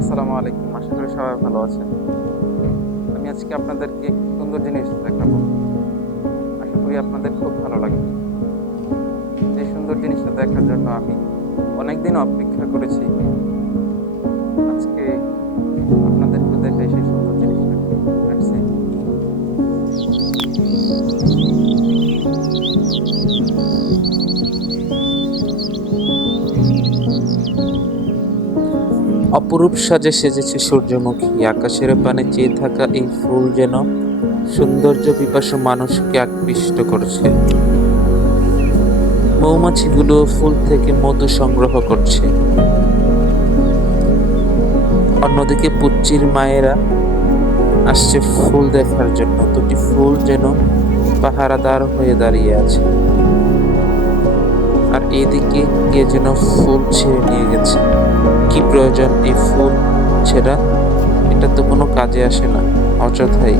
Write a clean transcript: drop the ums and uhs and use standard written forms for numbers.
আসসালামু আলাইকুম। আশা করি সবাই ভালো আছেন। আমি আজকে আপনাদেরকে একটি সুন্দর জিনিস দেখাবো। আশা করি আপনাদের খুব ভালো লাগবে। এই সুন্দর জিনিসটা দেখার জন্য আমি অনেকদিন অপেক্ষা করেছি। আজকে আপনাদেরকে দেখাই সেই সুন্দর জিনিসটা। আসছি। অপরূপ সাজে সেজেছে সূর্যমুখী, আকাশের পানে চেয়ে থাকা এই ফুল যেন সৌন্দর্য পিপাসু মানুষকে আকৃষ্ট করছে। মৌমাছিগুলো ফুল থেকে মধু সংগ্রহ করছে, অন্যদিকে পুচ্চির মায়েরা আসছে ফুল দেখার জন্য। দুটি ফুল যেন পাহারাদার হয়ে দাঁড়িয়ে আছে, আর এদিকে কে যেন ফুল ছিঁড়ে নিয়ে গেছে। কি প্রয়োজন এই ফুল ছেঁড়া? এটা তো কোনো কাজে আসে না, অযথাই।